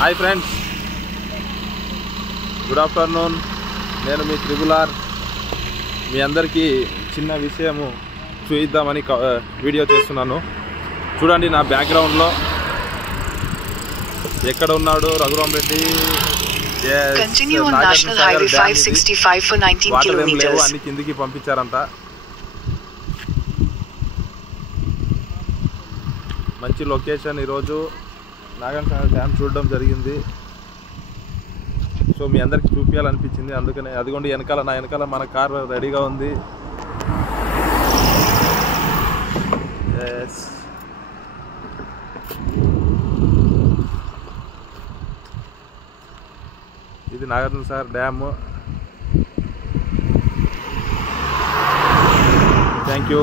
Hi friends, good afternoon. నేను మీ triple-are. మీ అందరికీ చిన్న విషయము చూద్దామని వీడియో చేస్తున్నాను. చూడండి, నా బ్యాక్గ్రౌండ్లో ఎక్కడ ఉన్నాడు రఘురామ్ రెడ్డి. వాటర్ ఏం లేవు, అన్ని కిందికి పంపించారంట. మంచి లొకేషన్. ఈరోజు నాగార్జునసాగర్ డ్యామ్ చూడడం జరిగింది. సో మీ అందరికి చూపించాలనిపించింది, అందుకనే. అదిగోండి వెనకాల, నా వెనకాల మన కార్ రెడీగా ఉంది. ఇది నాగార్జునసాగర్ డ్యామ్. Thank you.